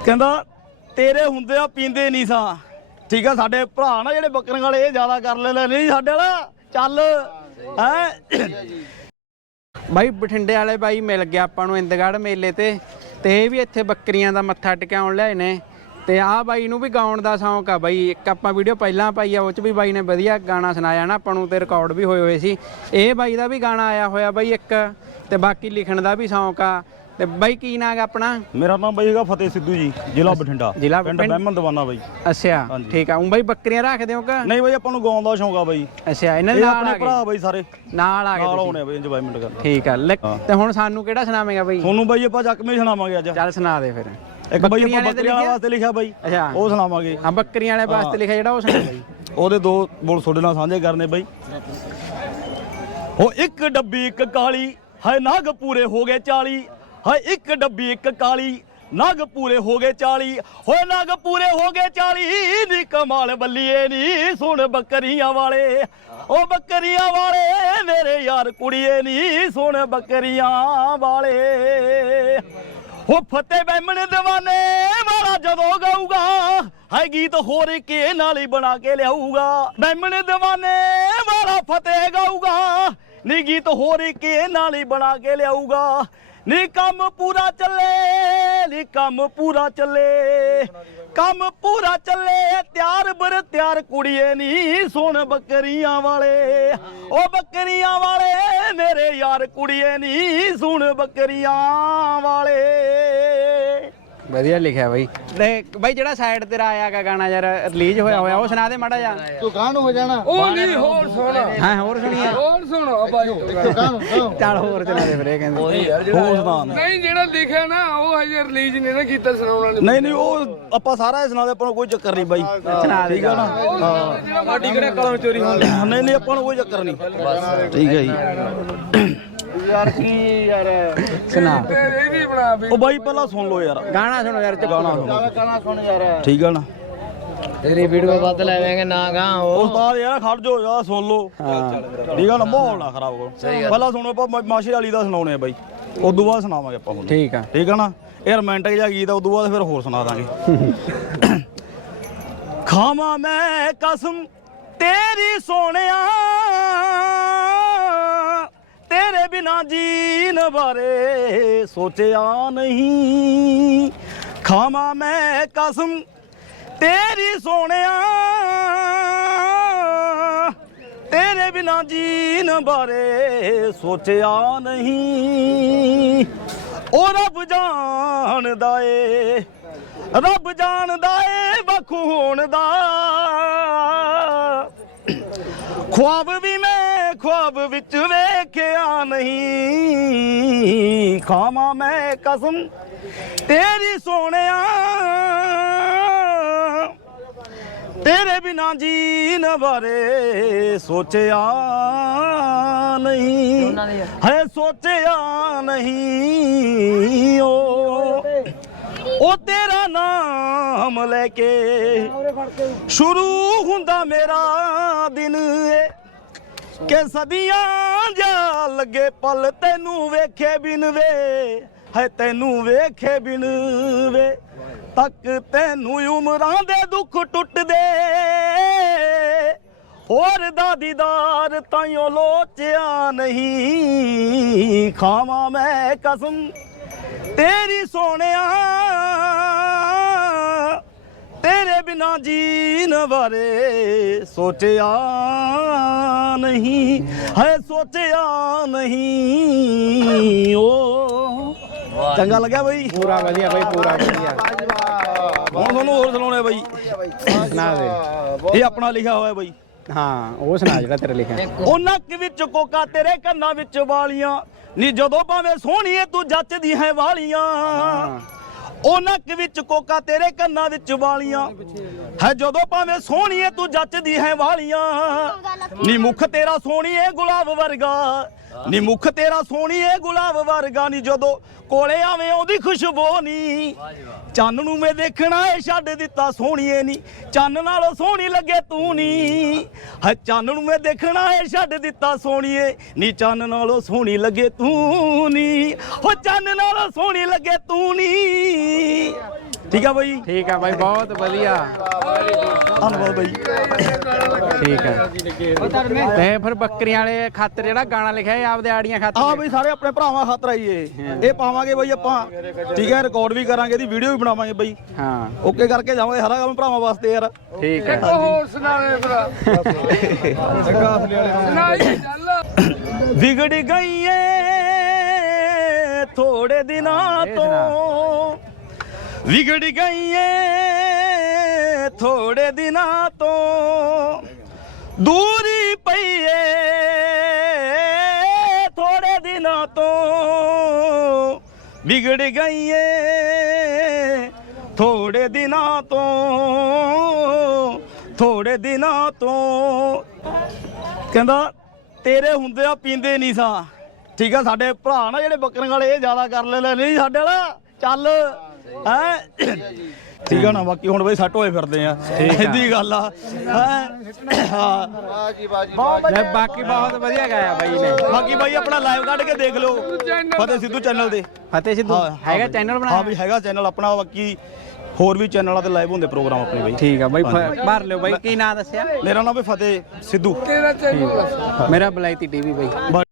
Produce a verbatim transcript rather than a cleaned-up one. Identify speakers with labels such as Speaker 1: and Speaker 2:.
Speaker 1: ਕਹਿੰਦਾ ਤੇਰੇ ਹੁੰਦੇ ਆ ਪੀਂਦੇ ਨਹੀਂ ਸਾਂ ਠੀਕ ਆ ਸਾਡੇ ਭਰਾ ਨਾ ਜਿਹੜੇ ਬੱਕਰੀਆਂ ਵਾਲੇ ਇਹ ਜ਼ਿਆਦਾ ਕਰ ਲੈਂਦੇ ਨਹੀਂ ਸਾਡੇ ਵਾਲਾ ਚੱਲ ਹੈ
Speaker 2: ਬਾਈ ਬਠਿੰਡੇ ਵਾਲੇ ਬਾਈ ਮਿਲ ਗਿਆ ਆਪਾਂ ਨੂੰ ਇੰਦਗੜ੍ਹ ਮੇਲੇ ਤੇ ਤੇ ਇਹ ਵੀ ਇੱਥੇ ਬੱਕਰੀਆਂ ਦਾ ਮੱਥਾ ਟਿਕਾਉਣ ਲਿਆਏ ਨੇ ਤੇ ਆਹ ਬਾਈ ਨੂੰ ਵੀ ਗਾਉਣ ਦਾ ਸ਼ੌਂਕ ਆ ਬਾਈ ਇੱਕ ਆਪਾਂ ਵੀਡੀਓ ਪਹਿਲਾਂ ਪਾਈ ਆ ਉਹ 'ਚ ਵੀ ਬਾਈ ਨੇ ਵਧੀਆ ਗਾਣਾ ਸੁਣਾਇਆ ਨਾ ਆਪਾਂ ਨੂੰ ਤੇ ਰਿਕਾਰਡ ਵੀ ਹੋਏ ਹੋਏ ਸੀ ਇਹ ਬਾਈ ਦਾ ਵੀ ਗਾਣਾ ਆਇਆ ਹੋਇਆ ਬਾਈ ਇੱਕ ਤੇ ਬਾਕੀ ਲਿਖਣ ਦਾ ਵੀ ਸ਼ੌਂਕ ਆ ਤੇ ਬਾਈ ਕੀ ਨਾਂ ਹੈ ਆਪਣਾ
Speaker 1: ਮੇਰਾ ਨਾਮ ਬਾਈ ਹੈਗਾ ਫਤਿਹ ਸਿੱਧੂ ਜੀ ਜ਼ਿਲ੍ਹਾ ਬਠਿੰਡਾ
Speaker 2: ਜ਼ਿਲ੍ਹਾ
Speaker 1: ਪਿੰਡ ਬਹਿਮਨ ਦਵਾਨਾ ਬਾਈ
Speaker 2: ਅੱਛਾ ਠੀਕ ਆ ਉਹ ਬਾਈ ਬੱਕਰੀਆਂ ਰੱਖਦੇ ਹੋ ਕਿ
Speaker 1: ਨਹੀਂ ਬਾਈ ਆਪਾਂ ਨੂੰ ਗਾਉਣ ਦਾ ਸ਼ੌਂਕ ਆ ਬਾਈ
Speaker 2: ਅੱਛਾ ਇਹਨਾਂ ਦੇ
Speaker 1: ਇਹ
Speaker 2: ਨਾਲ
Speaker 1: ਆਪਣੇ
Speaker 2: ਆ
Speaker 1: ਭਰਾ ਬਾਈ ਸਾਰੇ
Speaker 2: ਨਾਲ ਆ ਗਏ
Speaker 1: ਨਾਲ ਆਉਣੇ ਬਾਈ ਇੰਜੋਇਮੈਂਟ ਕਰਨ
Speaker 2: ਠੀਕ ਆ ਤੇ ਹੁਣ ਸਾਨੂੰ ਕਿਹੜਾ ਸੁਣਾਵੇਂਗਾ ਬਾਈ
Speaker 1: ਤੁਹਾਨੂੰ ਬਾਈ ਆਪਾਂ ਜੱਕਵੇਂ ਸੁਣਾਵਾਂਗੇ ਅੱਜ
Speaker 2: ਚੱਲ ਸੁਣਾ ਦੇ ਫਿਰ
Speaker 1: ਇੱਕ ਬਾਈ ਆਪਾਂ ਬੱਕਰੀਆਂ ਵਾਸਤੇ ਲਿਖਿਆ ਬਾਈ
Speaker 2: ਅੱਛਾ
Speaker 1: ਉਹ ਸੁਣਾਵਾਂਗੇ
Speaker 2: ਹਾਂ ਬੱਕਰੀਆਂ ਵਾਲੇ ਵਾਸਤੇ ਲਿਖਿਆ ਜਿਹੜਾ ਉਹ ਸੁਣਾ ਬਾਈ
Speaker 1: ਉਹਦੇ ਦੋ ਬੋਲ ਤੁਹਾਡੇ ਨਾਲ ਸਾਂਝੇ ਕਰਨੇ ਬਾਈ ਉਹ ਇੱਕ ਡੱਬੀ ਇੱਕ ਕਾਲੀ ਹਾਏ ਨਾਗ ਪੂਰੇ ਹੋ ਗਏ ਚਾਲੀ ਹਾਏ ਇੱਕ ਡੱਬੀ ਇੱਕ ਕਾਲੀ ਨਾਗ ਪੂਰੇ ਹੋ ਗਏ ਚਾਲੀ ਹੋਏ ਨਾਗ ਪੂਰੇ ਹੋ ਗਏ ਚਾਲੀ ਨੀ ਕਮਾਲ ਬੱਲੀਏ ਨੀ ਸੁਣ ਬੱਕਰੀਆਂ ਵਾਲੇ ਉਹ ਬੱਕਰੀਆਂ ਵਾਲੇ ਮੇਰੇ ਯਾਰ ਕੁੜੀਏ ਨੀ ਸੁਣ ਬੱਕਰੀਆਂ ਵਾਲੇ ਉਹ ਫਤਿਹ ਬਹਿਮਨ ਦਵਾਨੇ ਵਾਲਾ ਜਦੋਂ ਗਾਊਗਾ ਹਾਏ ਗੀਤ ਹੋਰ ਕੇ ਨਾਲ ਹੀ ਬਣਾ ਕੇ ਲਿਆਊਗਾ ਬਹਿਮਨ ਦਵਾਨੇ ਵਾਲਾ ਫਤਿਹ ਗਾਊਗਾ ਨੀ ਗੀਤ ਹੋਰ ਕੇ ਨਾਲ ਹੀ ਬਣਾ ਕੇ ਲਿਆਊਗਾ ਨੀ ਕੰਮ ਪੂਰਾ ਚੱਲੇ ਨੀ ਕੰਮ ਪੂਰਾ ਚੱਲੇ ਕੰਮ ਪੂਰਾ ਚੱਲੇ ਤਿਆਰ ਬਰ ਤਿਆਰ ਕੁੜੀਏ ਨੀ ਸੁਣ ਬੱਕਰੀਆਂ ਵਾਲੇ ਉਹ ਬੱਕਰੀਆਂ ਵਾਲੇ ਮੇਰੇ ਯਾਰ ਕੁੜੀਏ ਨੀ ਸੁਣ ਬੱਕਰੀਆਂ ਵਾਲੇ
Speaker 2: ਵਧੀਆ ਲਿਖਿਆ ਬਾਈ ਤੇ ਬਾਈ ਜਿਹੜਾ ਸਾਈਡ ਤੇਰਾ ਆਇਆਗਾ ਗਾਣਾ ਯਾਰ ਰਿਲੀਜ਼ ਹੋਇਆ ਹੋਇਆ ਉਹ ਸੁਣਾ ਦੇ ਮਾੜਾ ਜਾ
Speaker 3: ਤੂੰ ਗਾਣੋ ਹੋ ਜਾਣਾ
Speaker 4: ਉਹ ਨਹੀਂ ਹੋਰ ਸੁਣ
Speaker 2: ਹਾਂ ਹੋਰ ਸੁਣੀਏ
Speaker 4: ਹੋਰ ਸੁਣੋ ਬਾਈ
Speaker 2: ਚੱਲ ਹੋਰ ਸੁਣਾ ਦੇ ਫਿਰ ਇਹ ਕਹਿੰਦੇ
Speaker 1: ਹੋਰ ਸੁਣਾ
Speaker 4: ਨਹੀਂ ਜਿਹੜਾ ਲਿਖਿਆ ਨਾ ਉਹ ਹਜੇ ਰਿਲੀਜ਼ ਨਹੀਂ ਨਾ ਕੀਤਾ ਸੁਣਾਉਣਾ
Speaker 1: ਨਹੀਂ ਨਹੀਂ ਉਹ ਆਪਾਂ ਸਾਰਾ ਹੀ ਸੁਣਾ ਦੇ ਆਪਾਂ ਨੂੰ ਕੋਈ ਚੱਕਰ ਨਹੀਂ ਬਾਈ
Speaker 2: ਸੁਣਾ ਦੇ
Speaker 1: ਠੀਕ ਆ ਨਾ ਹਾਂ
Speaker 4: ਸਾਡੀ ਕਿਹੜਾ ਕਲਮ ਚੋਰੀ ਹੁੰਦੀ
Speaker 1: ਨਹੀਂ ਨਹੀਂ ਆਪਾਂ ਨੂੰ ਕੋਈ ਚੱਕਰ ਨਹੀਂ ਠੀਕ ਹੈ ਜੀ
Speaker 3: ਯਾਰ ਕੀ ਯਾਰ
Speaker 2: ਸੁਣਾ
Speaker 4: ਇਹ ਵੀ ਬਣਾ ਵੀ
Speaker 1: ਉਹ ਬਾਈ ਪਹਿਲਾਂ ਸੁਣ ਲਓ ਯਾਰ
Speaker 2: ਗਾਣਾ ਸੁਣੋ ਯਾਰ ਚੁੱਪ
Speaker 1: ਗਾਣਾ ਸੁਣੋ
Speaker 3: ਗਾਣਾ ਸੁਣ ਯਾਰ
Speaker 1: ਠੀਕ ਆ ਨਾ
Speaker 3: ਤੇਰੀ ਵੀਡੀਓ ਵੱਧ ਲੈਵਾਂਗੇ ਨਾ ਗਾ ਉਹ
Speaker 1: ਉਸਤਾਦ ਯਾਰ ਖੜ ਜਾਓ ਯਾਰ ਸੁਣ ਲਓ ਠੀਕ ਆ ਨਾ ਮਾਹੌਲ ਨਾ ਖਰਾਬ ਕਰੋ ਪਹਿਲਾਂ ਸੁਣੋ ਆਪਾਂ ਮਾਸ਼ੇ ਵਾਲੀ ਦਾ ਸੁਣਾਉਣੇ ਆ ਬਾਈ ਉਦੋਂ ਬਾਅਦ ਸੁਣਾਵਾਂਗੇ ਆਪਾਂ ਹੁਣ
Speaker 2: ਠੀਕ ਆ
Speaker 1: ਠੀਕ ਆ ਨਾ ਇਹ ਰੋਮਾਂਟਿਕ ਜਿਹਾ ਗੀਤ ਆ ਉਦੋਂ ਬਾਅਦ ਫਿਰ ਹੋਰ ਸੁਣਾ ਦਾਂਗੇ ਖਾਵਾਂ ਮੈਂ ਕਸਮ ਤੇਰੀ ਸੋਹਣਿਆ ਤੇਰੇ ਬਿਨਾ ਜੀਣ ਬਾਰੇ ਸੋਚਿਆ ਨਹੀਂ ਖਾਵਾਂ ਮੈਂ ਕਸਮ ਤੇਰੀ ਸੋਹਣਿਆ ਤੇਰੇ ਬਿਨਾ ਜੀਣ ਬਾਰੇ ਸੋਚਿਆ ਨਹੀਂ ਉਹ ਰੱਬ ਜਾਣਦਾ ਏ ਰੱਬ ਜਾਣਦਾ ਏ ਵੱਖ ਹੋਣ ਦਾ ख्वाब भी मैं ख्वाब विच वेख्या नहीं खावा मैं कसम तेरी सोहणिया तेरे बिना जीन बारे सोचया नहीं है सोचया नहीं ओ ओ तेरा नाम लेके शुरू हुंदा मेरा दिन के सदियां जा लगे पल तेनू वेखे बिन वे है तेनू वेखे बिन वे तक तेनू उमरां दे दुख टुट दे और दा दीदार ताइयों लोचिया नहीं खावा मैं कसम तेरी सोहणिया तेरे बिना जीन बारे सोचया नहीं है सोचया नहीं ओ चंगा लग्या भाई
Speaker 2: ਪੂਰਾ ਵਧੀਆ ਬਾਈ ਪੂਰਾ ਵਧੀਆ
Speaker 1: ਹੁਣ ਤੁਹਾਨੂੰ ਹੋਰ ਸੁਣਾਉਣੇ ਬਾਈ
Speaker 2: ਸੁਣਾ ਦੇ
Speaker 1: ਇਹ ਆਪਣਾ ਲਿਖਿਆ ਹੋਇਆ ਬਾਈ
Speaker 2: ਹਾਂ ਉਹ ਸੁਣਾ ਜਿਹੜਾ ਤੇਰਾ ਲਿਖਿਆ
Speaker 1: ਉਹ ਨੱਕ ਵਿੱਚ ਕੋਕਾ ਤੇਰੇ ਕੰਨਾਂ ਵਿੱਚ ਵਾਲੀਆਂ ਨੀ ਜਦੋਂ ਭਾਵੇਂ ਸੋਹਣੀਏ ਤੂੰ ਜੱਚਦੀ ਹੈ ਵਾਲੀਆਂ ਉਹ ਨੱਕ ਵਿੱਚ ਕੋਕਾ ਤੇਰੇ ਕੰਨਾਂ ਵਿੱਚ ਵਾਲੀਆਂ ਹੈ ਜਦੋਂ ਭਾਵੇਂ ਸੋਹਣੀਏ ਤੂੰ ਜੱਚਦੀ ਹੈ ਵਾਲੀਆਂ ਨੀ ਮੁਖ ਤੇਰਾ ਸੋਹਣੀਏ ਗੁਲਾਬ ਵਰਗਾ ਨੀ ਮੁਖ ਤੇਰਾ ਸੋਹਣੀਏ ਗੁਲਾਬ ਵਰਗਾ ਨੀ ਜਦੋਂ ਕੋਲੇ ਆਵੇਂ ਉਹਦੀ ਖੁਸ਼ਬੂ ਨੀ ਚੰਨ ਨੂੰ ਮੈਂ ਦੇਖਣਾ ਏ ਛੱਡ ਦਿੱਤਾ ਸੋਹਣੀਏ ਨੀ ਚੰਨ ਨਾਲੋਂ ਸੋਹਣੀ ਲੱਗੇ ਤੂੰ ਨੀ ਹੈ ਚੰਨ ਨੂੰ ਮੈਂ ਦੇਖਣਾ ਏ ਛੱਡ ਦਿੱਤਾ ਸੋਹਣੀਏ ਨੀ ਚੰਨ ਨਾਲੋਂ ਸੋਹਣੀ ਲੱਗੇ ਤੂੰ ਨੀ ਹੋ ਚੰਨ ਨਾਲੋਂ ਸੋਹਣੀ ਲੱਗੇ ਤੂੰ ਨੀ ਠੀਕ ਆ ਬਾਈ
Speaker 2: ਠੀਕ ਆ ਬਾਈ ਬਹੁਤ ਵਧੀਆ
Speaker 1: ਧੰਨਵਾਦ ਬਾਈ
Speaker 2: ਠੀਕ ਹੈ ਤੇ ਫਿਰ ਬੱਕਰੀਆਂ ਵਾਲੇ ਖਾਤਰ ਜਿਹੜਾ ਗਾਣਾ ਲਿਖਿਆ ਇਹ ਆਪਦੇ ਆੜੀਆਂ ਖਾਤਰ
Speaker 1: ਹਾਂ ਬਈ ਸਾਰੇ ਆਪਣੇ ਭਰਾਵਾਂ ਖਾਤਰ ਆਈਏ ਇਹ ਪਾਵਾਂਗੇ ਬਈ ਆਪਾਂ ਠੀਕ ਹੈ ਰਿਕਾਰਡ ਵੀ ਕਰਾਂਗੇ ਇਹਦੀ ਵੀਡੀਓ ਵੀ ਬਣਾਵਾਂਗੇ ਬਈ
Speaker 2: ਹਾਂ
Speaker 1: ਓਕੇ ਕਰਕੇ ਜਾਵਾਂਗੇ ਸਾਰਾ ਕੰਮ ਭਰਾਵਾਂ ਵਾਸਤੇ ਯਾਰ
Speaker 2: ਠੀਕ ਹੈ
Speaker 4: ਉਹ ਸੁਣਾਵੇ ਭਰਾ ਸੁਣਾਈ ਚੱਲ
Speaker 1: ਵਿਗੜ ਗਈ ਏ ਥੋੜੇ ਦਿਨਾਂ ਤੋਂ ਵਿਗੜ ਗਈ ਏ ਥੋੜੇ ਦਿਨਾਂ ਤੋਂ ਦੂਰੀ ਪਈ ਏ ਥੋੜੇ ਦਿਨਾਂ ਤੋਂ ਵਿਗੜ ਗਈ ਏ ਥੋੜੇ ਦਿਨਾਂ ਤੋਂ ਥੋੜੇ ਦਿਨਾਂ ਤੋਂ ਕਹਿੰਦਾ ਤੇਰੇ ਹੁੰਦੇ ਆ ਪੀਂਦੇ ਨਹੀਂ ਸਾਂ ਠੀਕ ਆ ਸਾਡੇ ਭਰਾ ਨਾ ਜਿਹੜੇ ਬੱਕਰੀਆਂ ਵਾਲੇ ਇਹ ਜ਼ਿਆਦਾ ਕਰ ਲੈਂਦੇ ਨਹੀਂ ਸਾਡੇ ਵਾਲਾ ਚੱਲ ਹੈ ਠੀਕ ਆ ਨਾ ਬਾਕੀ ਹੁਣ ਬਈ ਸੱਟ ਹੋਏ ਫਿਰਦੇ ਆ ਸਿੱਧੀ ਗੱਲ ਆ ਹੈ ਹਾਂ
Speaker 2: ਲੈ ਬਾਕੀ ਬਹੁਤ ਵਧੀਆ ਗਾਇਆ ਬਾਈ ਨੇ
Speaker 1: ਬਾਕੀ ਬਾਈ ਆਪਣਾ ਲਾਈਵ ਕੱਢ ਕੇ ਦੇਖ ਲਓ ਫਤਿਹ ਸਿੱਧੂ ਚੈਨਲ ਤੇ
Speaker 2: ਫਤਿਹ ਸਿੱਧੂ
Speaker 1: ਹਾਂ,
Speaker 2: ਹੈਗਾ
Speaker 1: ਹਾਂ
Speaker 2: ਚੈਨਲ
Speaker 1: ਹਾਂ
Speaker 2: ਬਣਾਇਆ
Speaker 1: ਵੀ ਹੈਗਾ ਚੈਨਲ ਆਪਣਾ ਬਾਕੀ ਹੋਰ ਵੀ ਚੈਨਲਾਂ ਤੇ ਲਾਈਵ ਹੁੰਦੇ ਪ੍ਰੋਗਰਾਮ ਆਪਣੇ ਬਾਈ
Speaker 2: ਠੀਕ ਆ ਬਾਈ ਫ- ਭਰ ਲਿਓ ਬਾਈ ਕੀ ਨਾਂ ਦੱਸਿਆ
Speaker 1: ਮੇਰਾ ਨਾਮ ਹੈ ਫਤਿਹ ਸਿੱਧੂ
Speaker 4: ਤੇਰਾ ਚੈਨਲ
Speaker 2: ਮੇਰਾ ਬਲਾਇਤੀ ਟੀਵੀ ਬਾਈ